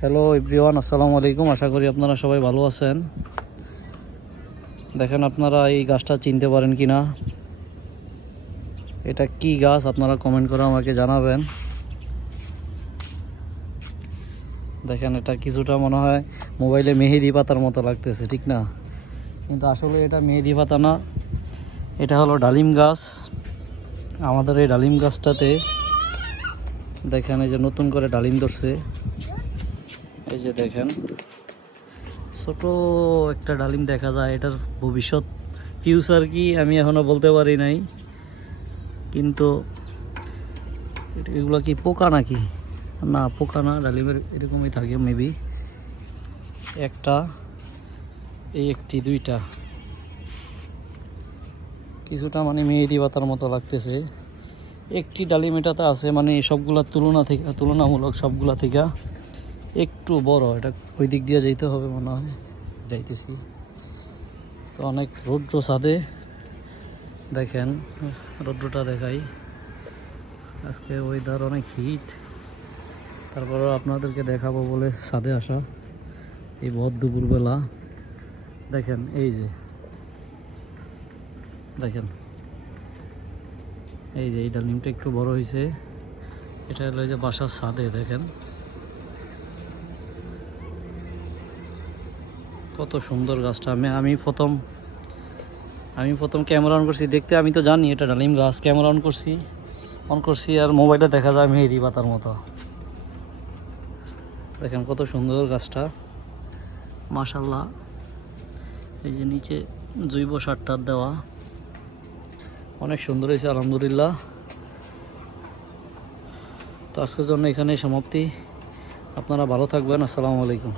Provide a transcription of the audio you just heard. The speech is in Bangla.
হ্যালো এভরিওয়ান, আসসালামু আলাইকুম। আশা করি আপনারা সবাই ভালো আছেন। দেখেন, আপনারা এই গাছটা চিনতে পারেন কি না? এটা কি গাছ আপনারা কমেন্ট করে আমাকে জানাবেন। দেখেন, এটা কিছুটা মনে হয় মোবাইলে মেহেদি পাতার মতো লাগতেছে, ঠিক না? কিন্তু আসলে এটা মেহেদি পাতা না, এটা হলো ডালিম গাছ। আমাদের এই ডালিম গাছটাতে দেখেন, এই যে নতুন করে ডালিম ধরছে। এই যে দেখেন, ছোট একটা ডালিম দেখা যায়। এটার ভবিষ্যৎ ফিউচার কি আমি এখনও বলতে পারি নাই। কিন্তু এগুলো কি পোকা নাকি? না, পোকা না, ডালিমের এরকমই থাকে মেবি। একটা, এই একটি, দুইটা, কিছুটা মানে মেহেদি পাতার মতো লাগতেছে। একটি ডালিম এটাতে আছে, মানে সবগুলার তুলনামূলক সবগুলা থেকে একটু বড়। এটা ওই দিক দিয়ে যাইতে হবে মনে হয়, যাইতেছি তো। অনেক রৌদ্র ছাদে, দেখেন রৌদ্রটা দেখাই। আজকে ওয়েদার অনেক হিট, তারপরেও আপনাদেরকে দেখাবো বলে ছাদে আসা এই ভর দুপুরবেলা। দেখেন, এই যে দেখেন, এই যে এই ডালিমটা একটু বড় হয়েছে। এটা হলো এই যে বাসার ছাদে। দেখেন কত সুন্দর গাছটা। আমি প্রথম ক্যামেরা অন করছি দেখতে। আমি তো জানি এটা ডালিম গাছ, ক্যামেরা অন করছি আর মোবাইলে দেখা যায় মেহেদি পাতার মতো। দেখেন কত সুন্দর গাছটা, মাশাল্লাহ। এই যে নিচে জৈব সার দেওয়া, অনেক সুন্দর হয়েছে আলহামদুলিল্লাহ। তো আজকের জন্য এখানেই সমাপ্তি। আপনারা ভালো থাকবেন। আসসালামু আলাইকুম।